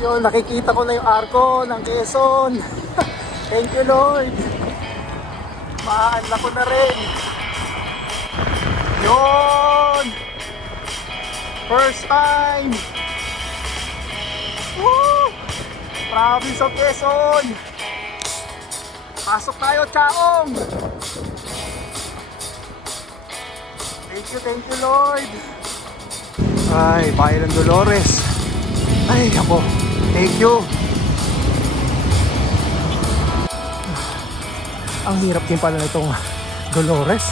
Yun, nakikita ko na yung arko ng Quezon. Thank you Lord. Maanla ko na rin. Yun, first time. Woo! Province of Quezon. Pasok tayo, Chaong. Thank you Lord. Ay, Bayan ng Dolores. Ay, ako. Thank you. Ang hirap din pala nitong Dolores.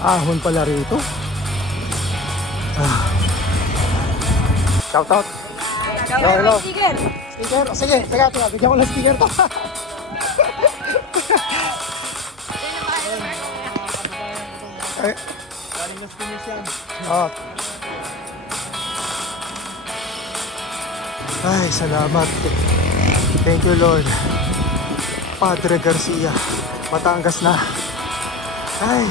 Ahon pala rito. Shout out. Hello. Sticker. Sticker. Sige, teka. Bigyan ko ng sticker to. Galing na finish yan. Ay, salamat. Thank you Lord. Padre Garcia, Batangas na. Ay.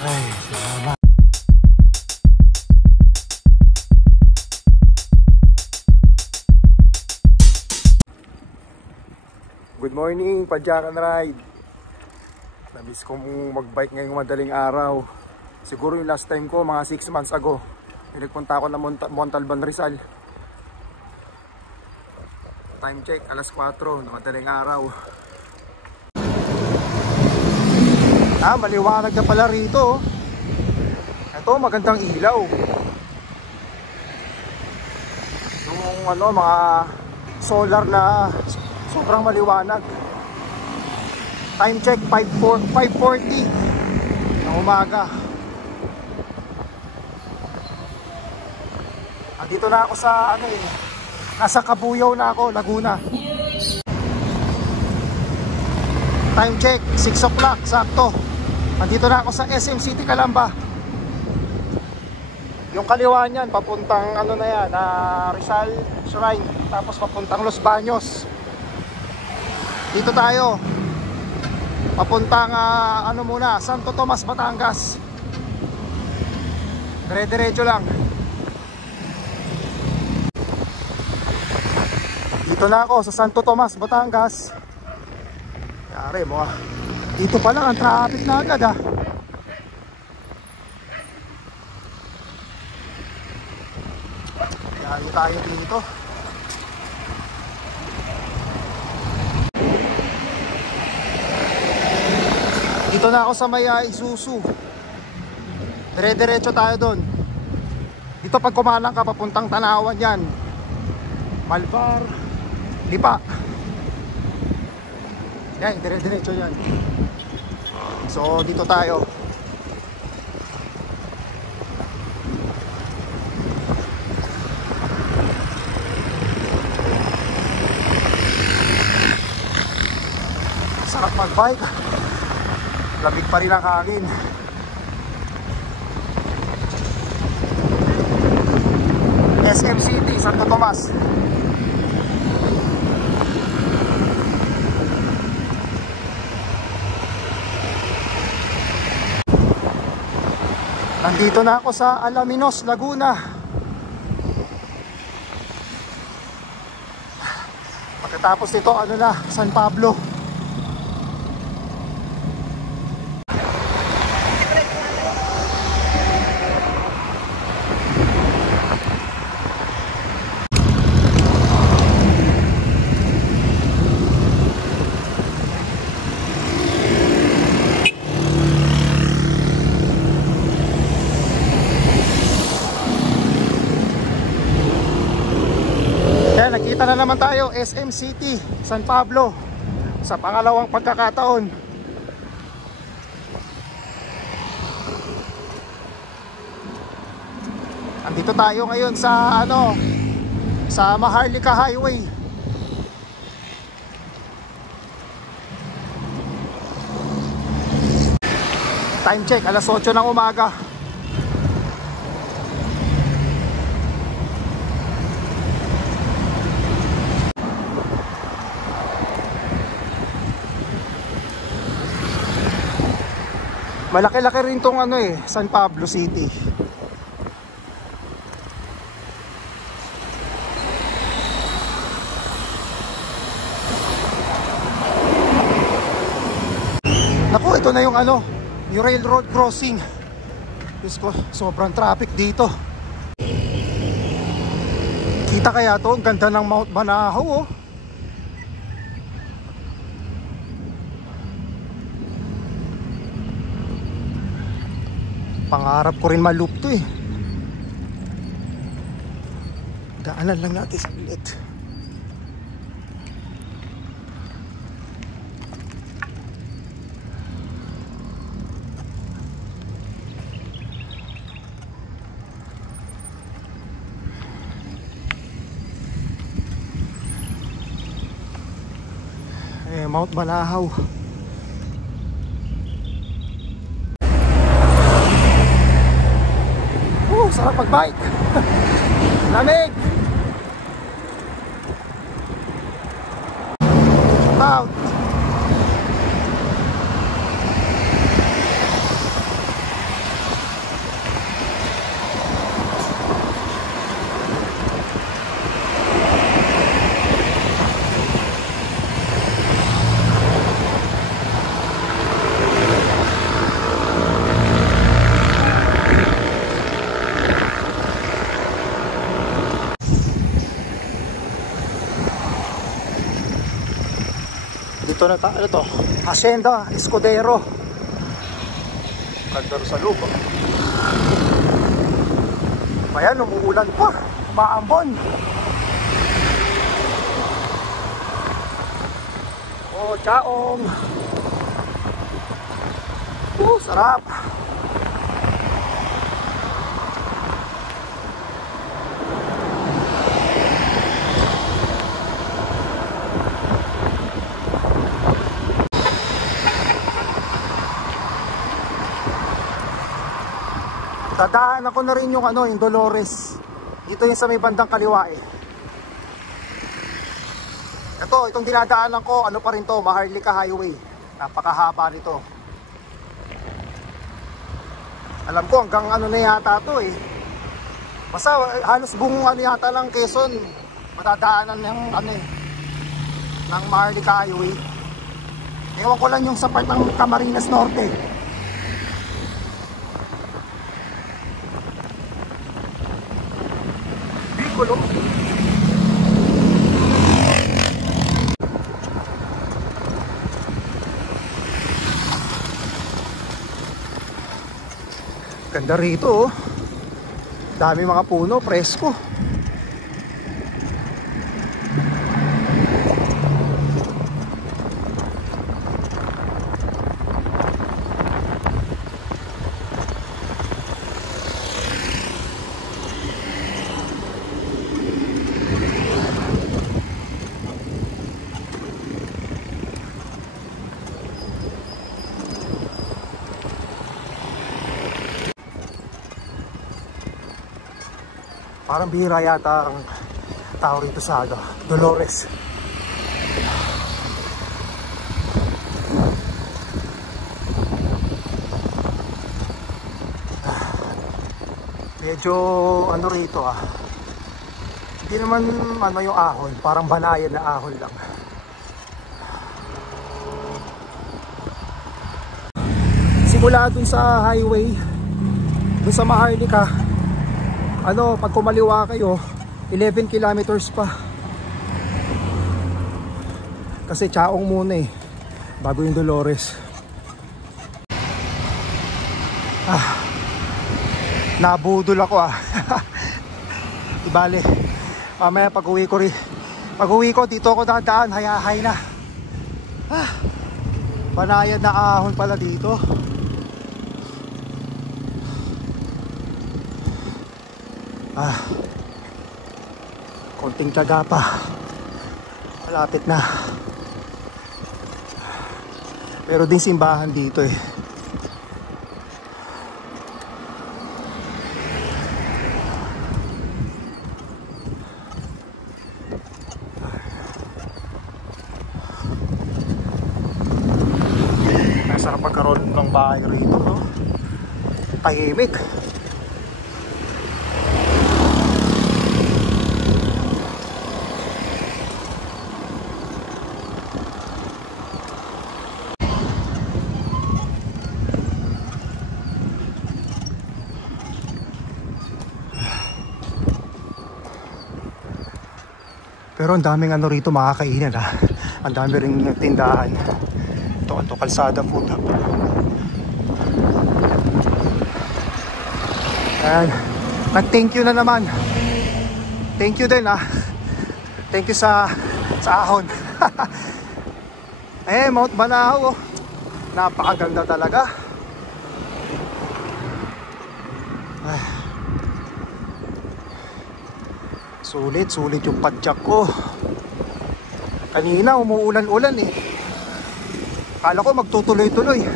Ay, salamat. Good morning, Padyakan Ride. Namiss kong magbike ngayong madaling araw. Siguro yung last time ko, mga 6 months ago. Pinagpunta ako ng Montalban, Rizal. Time check, alas 4 ng madaling araw. Maliwanag na pala rito. Ito, magandang ilaw. Yung mga solar na sobrang maliwanag. Time check 5:40 ng umaga. Andito na ako sa nasa Kabuyaw na ako, Laguna. Time check 6 o'clock sakto. Andito na ako sa SM City Calamba. Yung kaliwa niyan papuntang na yan, Rizal Shrine, tapos papuntang Los Baños. Dito tayo papuntang muna, Santo Tomas, Batangas. Dire-diretso lang. Dito na ako sa Santo Tomas, Batangas. Yari mo dito pa lang ang traffic na agad Kaya tayo dito. Dito na ako sa may Isuzu. Dire-diretso tayo doon. Dito pag kumalang ka papuntang Tanawan yan. Malvar, Lipa. Yan, dire-diretso yan. So dito tayo. Sarap mag-bike. Lamig pa rin ang hangin. SM City, Santo Tomas. Nandito na ako sa Alaminos, Laguna. Pagkatapos nito, San Pablo. Nakita na naman tayo, SM City, San Pablo, sa pangalawang pagkakataon. Andito tayo ngayon sa sa Maharlika Highway. Time check, alas 8 ng umaga. Malaki-laki rin tong ano eh, San Pablo City. Naku, ito na yung ano, yung railroad crossing. Diyos ko, sobrang traffic dito. Kita kaya to, ang ganda ng Mount Banahaw oh. Pangarap ko rin ma-loop to eh. Daanan lang natin saglit. Mount Banahaw. Sarap mag-bike. Lamig. Out. Ito na ano to? Hacienda Escudero. Ganda sa loob. Ayan, umuulan pa. Umaambon. Oh, chaong. Sarap. Dadaan ako na rin yung ano, yung Dolores. Dito yung sa may bandang kaliwa eh. Itong dinadaanan ko, ano pa rin to, Maharlika Highway. Napakahaba nito. Alam ko hanggang ano na yata to eh. Basta halos buong ano yata lang Quezon, matadaanan ng ano eh, ng Maharlika Highway. Ewan ko lang yung sa part ng Camarines Norte. Ganda rito oh. Dami mga puno, presko. Parang bihira yata ang tao rito sa Dolores. Medyo ano rito hindi naman ano yung ahon, parang banayan na ahon lang. Simula dun sa highway, dun sa Maharlika, ano, pag kumaliwa kayo 11 kilometers pa. Kasi Chaong muna eh, bago yung Dolores. Nabudol ako Ibale, mamaya pag uwi ko dito ako dadaan, hayahay na. Banayad na ahon pala dito. Konting tiyaga pa, malapit na. Pero din simbahan dito eh. Masarap pagkaroon ng bahay rito, no? Tahimik. Pero ang daming ano rito makakainan, ha. Ang dami ring tindahan. Ito kalsada food hub. Ayan. Nag-thank you na naman. Thank you din, ha. Thank you sa ahon. Mount Banahaw, oh. Napakaganda talaga. Ay. Sulit yung padyak ko. Kanina umuulan-ulan eh. Kala ko magtutuloy-tuloy.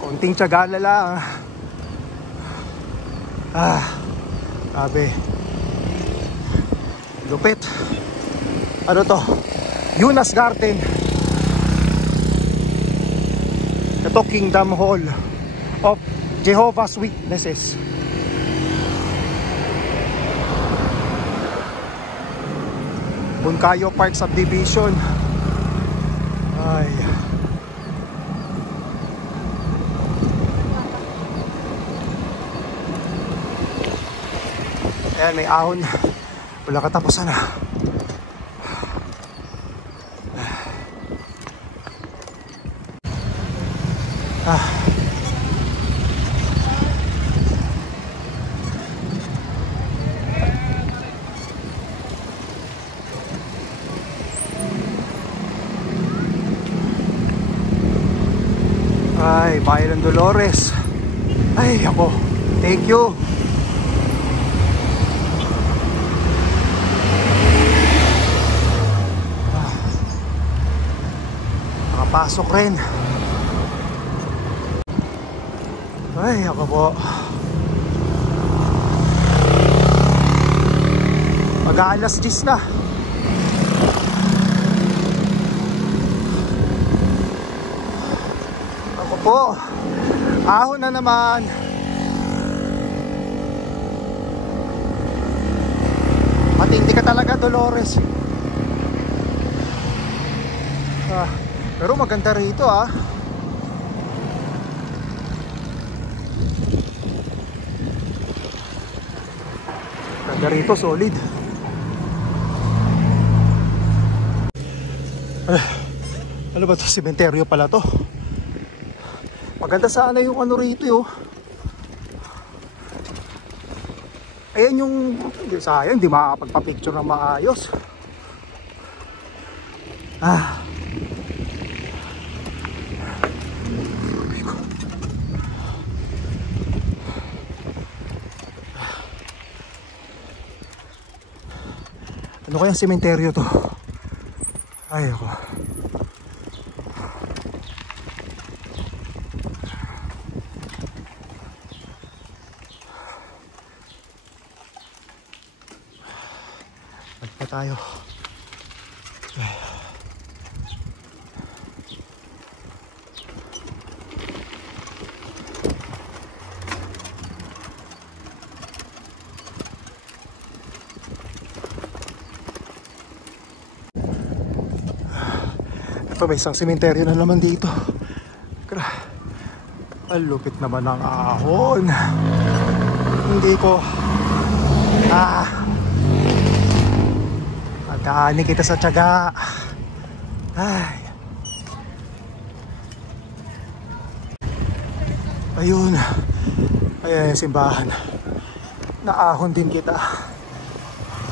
Konting tiyaga na lang. Grabe. Lupit. Ano to? Yunas Garden. Ito Kingdom Hall of Jehovah's Witnesses. Bunkayo Park Subdivision. Ay. Ayan, may ahon. Wala katapusan na. Ay, Bayan ng Dolores. Ay, ako. Thank you. Nakapasok rin. Ay, ako po. Mag-aalas 10 na. Po, ahon na naman. Matindi ka talaga, Dolores. Pero maganda rito, ah. Maganda rito, solid. Ano ba to? Sementeryo pala to. Maganda sana yung ano rito, yo. Ayan yung sayang, di makakapagpa-picture ng maayos. Ano kayang sementeryo to? Ay, ako. Tayo. Ito, may isang sementeryo na naman dito. Ang lupit naman ng ahon. Hindi ko daanin kita sa tiyaga. Ay. Ayun. Ayan yung simbahan. Naahon din kita.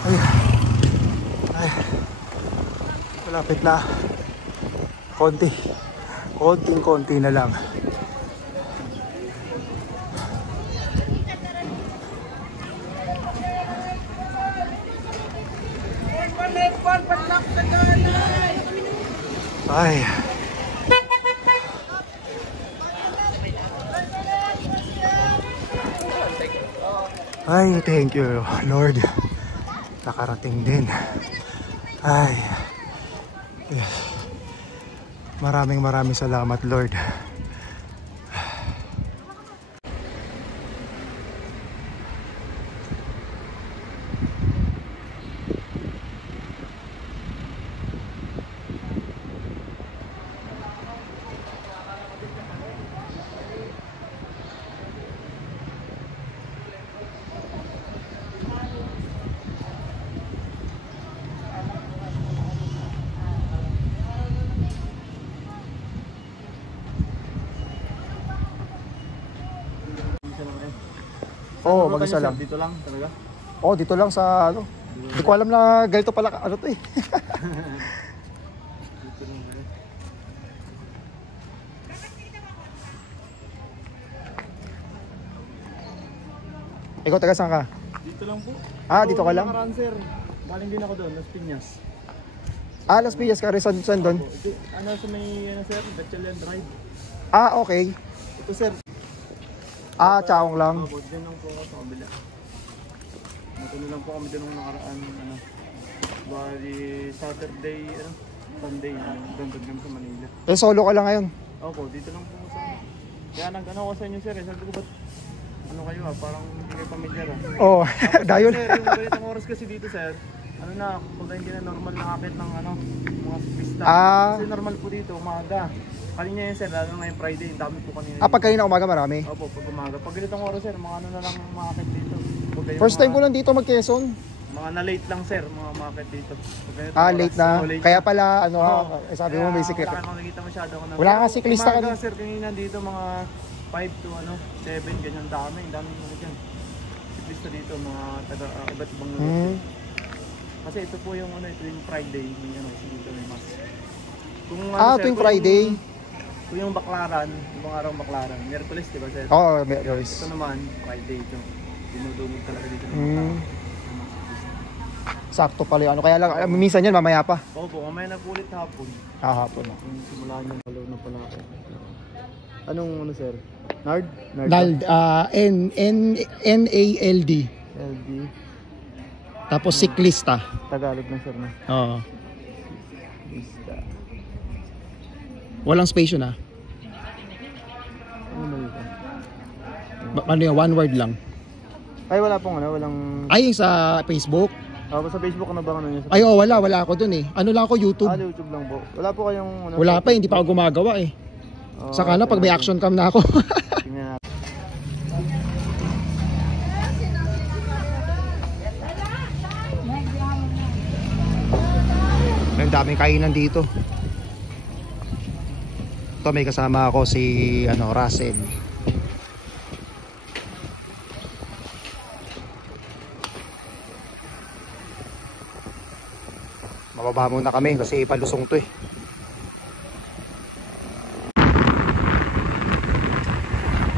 Ay. Ay. Malapit na. Konting-konti na lang. Ay. Ay, thank you, Lord. Nakarating din. Ay. Yes. Maraming salamat, Lord. Oo, mag-isa lang. Dito lang talaga? Oo, dito lang sa ano. Hindi ko alam na ganito pala ano to eh. Dito lang ba? Ikaw taga saan ka? Dito lang po. Ah, dito ka lang? Nakaraan, sir. Galing din ako doon, Las Piñas. Ah, Las Piñas ka rin. Saan doon? Ano sa may, ano sir, Gatchalian Drive. Ah, okay. Ito sir. Ah, Chaong lang. Opo, dyan lang po ako sa kabila. Natuloy lang po kami doon nung nakaraan, ano. Bali, Saturday, ano, Sunday, doon kami sa Manila. Eh, solo ka lang ngayon? Opo, dito lang po sa ano. Kaya nag-ano ko sa inyo sir, sabi ko ba't ano kayo parang hindi kayo pamilyar Oo, dayon. Sir, yung ganitong oras kasi dito sir, ano na, kung hindi na normal na akit ng ano, mga pista. Kasi normal po dito, umaga. Kanina yun sir, lalo na yung Friday, yung dami po kanina. Pag kanina umaga marami? Opo, pag umaga. Pag ganitong oras sir, mga ano na lang makakit dito. First time ko lang dito mag-Quezon. Mga na-late lang sir, mga makakit dito. Late na. Late Kaya na. pala, ano sabi mo may sikret. Wala kang makikita masyado. Wala kang siklista ka umaga sir, kanina dito mga 5 to 7, ganyan dami. Dami mga dyan. Siklista dito, mga taga, iba't ibang lugar. Kasi ito po yung tuwing Friday, may dito may mas. Kung, sir, tuwing Friday. Kung yung Baklaran, ibang araw Baklaran, Miyerkules, di ba sir? Oo, Miyerkules. Ito naman, Friday ito. Dinudulog talaga dito ng sakto pala yun. Kaya lang, minsan yan mamaya pa. Opo, mamaya na po ulit hapon. Hapon na. Simula niyo pala na pala ako. Anong sir? Nard? Nald, N-A-L-D. LD. Tapos siklista. Tagalog na sir na. Oo. Lista. Walang space yun ah. Ano ba ito? Ano yun, one word lang. Ay wala pong walang... Ay, sa Facebook? Sa Facebook ano ba ano niya? Ay, wala ako dun eh. Ano lang ako, YouTube. YouTube lang po. Wala po kayong... Wala pa, hindi pa ako gumagawa eh. Saka na, pag may action cam na ako. Tingnan natin. May daming kainan dito. Ito may kasama ako si Russell. Mababa muna kami kasi palusong to eh.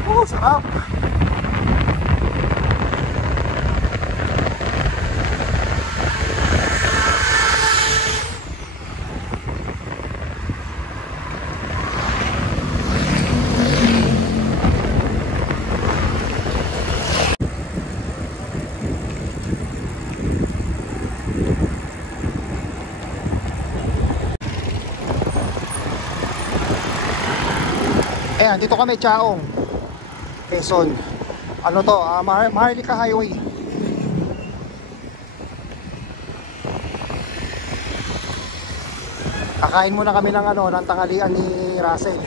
Oh, sarap. Ayan, dito kami, Chaong, Quezon. Ano to? Maharlika Highway. Kakain muna kami ng ng tanghalian ni Russell.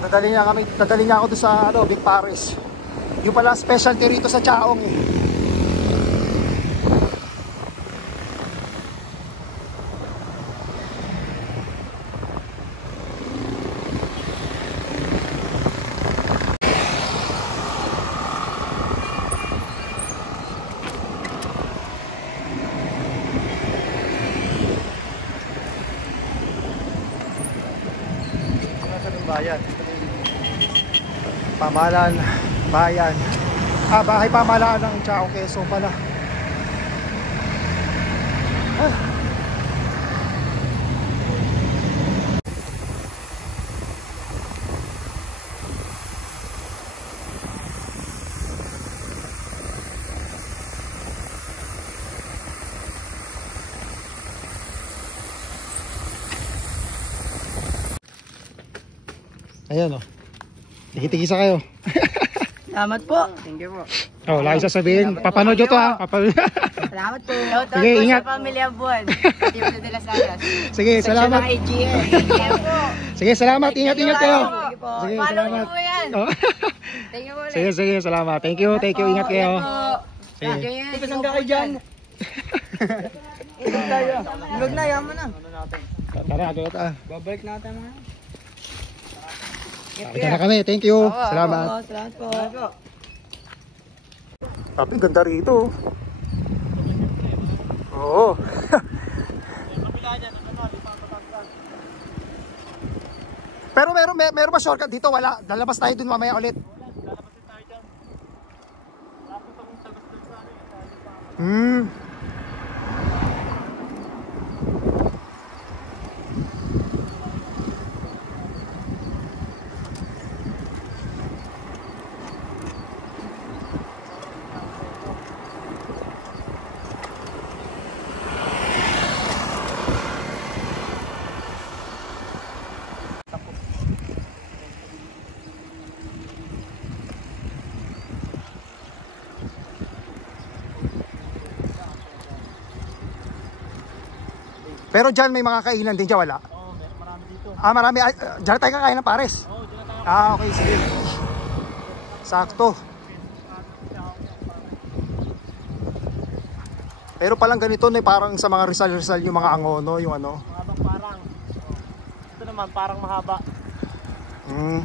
Dadali niya ako doon sa Big Paris. Yung pala specialty rito sa Chaong eh. Bayan. Pamahalaan, bayan. Bahay pamahalaan ng Chaong, Quezon pala. Ayan o. Tigisa kayo. Salamat po. Thank you po. Oh, lagi sasabihin. Papanood nyo to ha. Salamat po. Sige, ingat. Sa pamilya buwan. Team de las Alas. Sige, salamat. Sa AGN. Thank you po. Sige, salamat. Ingat-ingat kayo. Thank you po. Sige, Follow salamat. niyo po yan. Oh. Thank you po. Sige, salamat. Thank you. Ingat kayo. Sige. Ito saan ka kayo dyan? Ilog tayo. Ilog na, yaman na. Tara, ito. Babalik natin mga. Ito na kami. Thank you. Salamat. Salamat po. Tapi ganda rito. Oo. Pero meron ba shortcut dito? Wala. Lalabas tayo dun mamaya ulit. Hmm. Pero dyan may mga kainan din dyan, wala? Oo, marami dito. Ah, marami. Dyan tayo kakain ng pares? Oo, dyan na tayo. Ah, okay, sige. Sakto. Pero palang ganito na parang sa mga Rizal yung mga angono, yung ano. Mahabang parang. Ito naman, parang mahaba. Hmm.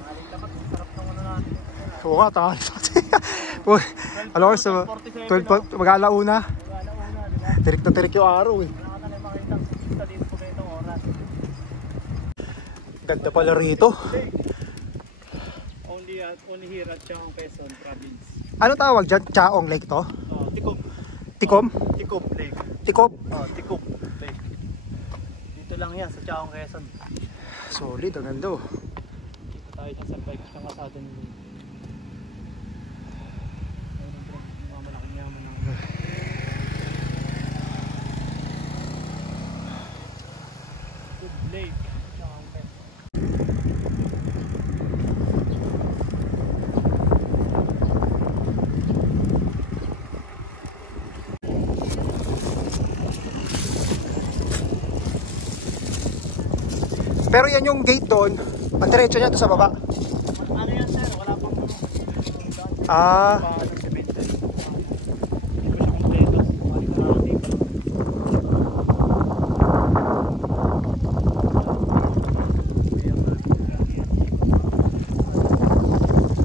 Maling dapat, sarap ng ano natin. Oo nga, tangali natin. Alam ko, 12, mag-alauna. Tirik na tirik yung araw eh. Wala ka na makita. Dito dito po ganitong oras. Ganda pala rito. Only here at Chaong Quezon Province. Ano tawag dyan? Chaong Lake to? Oh, Tikom. Tikom? Tikom Lake. Tikop? Oh, Tikom Lake. Dito lang yan sa Chaong Quezon. Solid, ang ganda oh. Dito tayo dyan sa bike ng kasada nyo. Ayun bro, mga malaking yaman ng Good Lake. Chaong Quezon. Pero yan yung gate doon. Ang diretso niya doon sa baba. Ano yan sir? Wala pang ano. Ah, Pa ng semento. Hindi ko siya kompleto. Balik na natin pa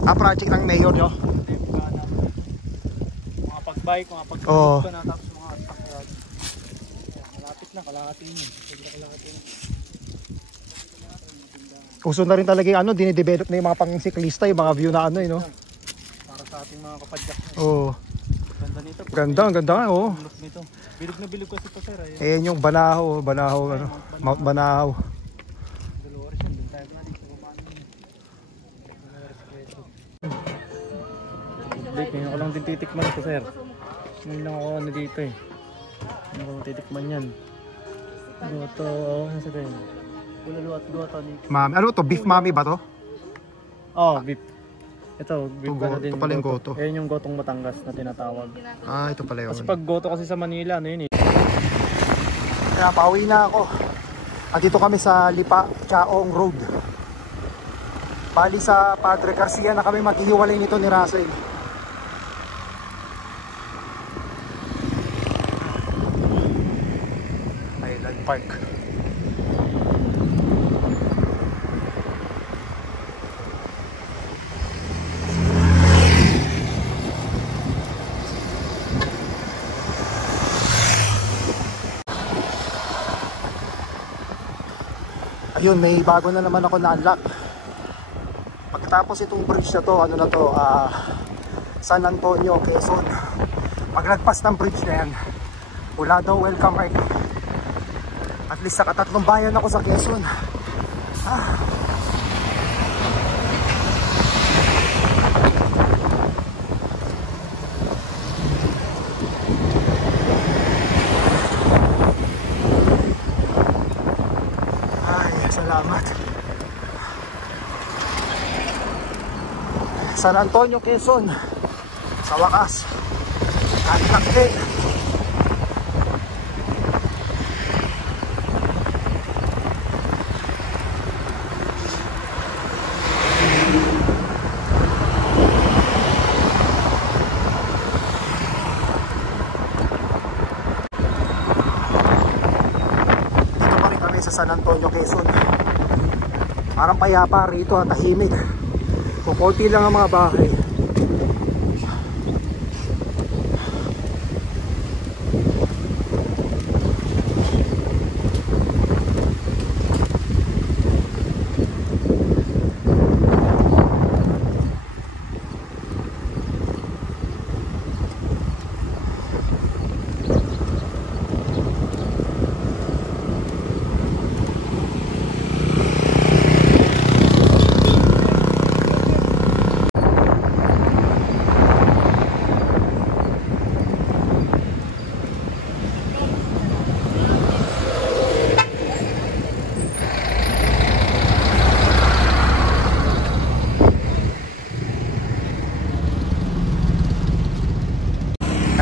lang. project ng mayor nyo. Mga pag-bike, mga pag-bike Oo. ko na tapos mga stock. Malapit na, kalahati yun. Kalahati na. Uso na rin talaga yung ano, dinidevelop na yung mga pang-siklista, yung mga view na ano, no? Para sa ating mga kapadyak. Oo. Ganda nito. Ganda, ang ganda nga, oo. Ang look nito. Bilog na bilog kasi ito sir. Ayan. Ayan yung Banahaw, ano, Mount Banahaw. Dolores yun. Doon tayo na dito. Kumano yun. Dolores Quezon. Blake, ngayon ko lang din titikman ito sir. Ngayon lang ako ano dito eh. Ngayon ko lang titikman yan. Goto, ano sa tayo? Ulalo at goto ni... Mami, ano to? Beef mami ba to? Oh, beef. Ito, beef Ito, ano din. ito pala yung goto. Ayan yung gotong Batangas na tinatawag. Ah, ito pala yun. Kasi pag goto kasi sa Manila, ano yun eh. Kaya pauwi na ako. At dito kami sa Lipa, Chaong Road. Bali sa Padre Garcia na kami maghihiwalay nito ni Russell. Island Park. Ayun, may bago na naman ako na-unlock. Pagkatapos itong bridge na to, ano na to, San Antonio, Quezon. Paglagpas ng bridge na yan, wala daw welcome right. At least nakatatlong bayan ako sa Quezon. Ay, salamat. San Antonio, Quezon. Sa wakas, contact din. Dito pa rin kami sa San Antonio, Quezon. Parang payapa rito at tahimik. Kukunti lang ang mga bahay.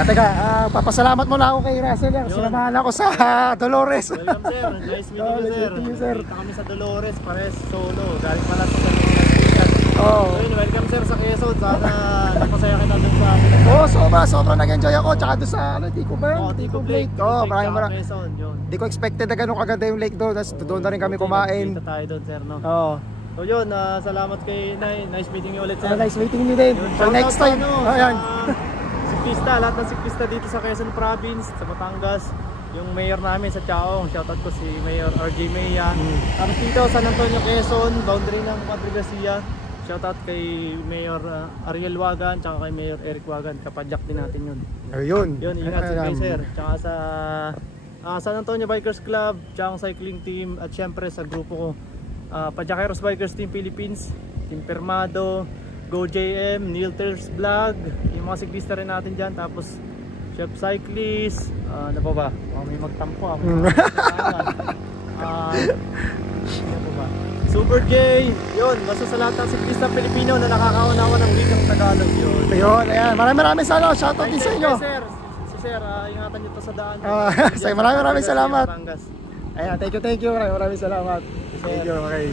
Teka, papasalamat muna ako kay Russell. Sinamahan ako sa Dolores. Welcome sir, nice meeting you sir. Thank you, sir. Kita kami sa Dolores, pares solo. Galing pala sa Dolores. Oh. So yun, welcome sir sa Quezon. Sana napasaya kita doon sa amin. Oh, sobrang nag-enjoy ako. Tsaka doon sa Tico ba? Tico Lake. Lake. Oh, Maraming maraming. Quezon, yun. Di ko expected na ganun kaganda yung lake doon. Doon na rin kami kumain. Kita tayo doon sir, no? Oh. So yun, salamat kay Nay. Nice meeting you ulit sir. Nice meeting you din. Yun, For next shoutout time. sa, Oh, yan. Siklista, lahat ng siklista dito sa Quezon Province, sa Batangas. Yung mayor namin sa Chaong, shoutout ko si Mayor RJ Maya. Tapos dito San Antonio, Quezon, boundary ng Padre Garcia. Shoutout kay Mayor Ariel Wagan, tsaka kay Mayor Eric Wagan. Kapadyak din natin yun. Ayun. Yun, ingat sa kayo sir. Tsaka sa San Antonio Bikers Club, Chaong Cycling Team, at syempre sa grupo ko, Padyakeros Bikers Team Philippines, Team Permado, Go JM, Neil Ters Vlog, yung mga siklista rin natin dyan. Tapos Chef Cyclist, ano pa ba? May magtampo ano pa ba? Super J, yun, basta sa lahat ng siklista Pilipino na nakakaunawa ng wikang Tagalog yun. Ayun, ayan. Maraming salamat. Shoutout din sa inyo. Sir, sir, ingatan nyo to sa daan. Maraming salamat. Batangas. Ayan, thank you. Maraming salamat. Thank you, okay.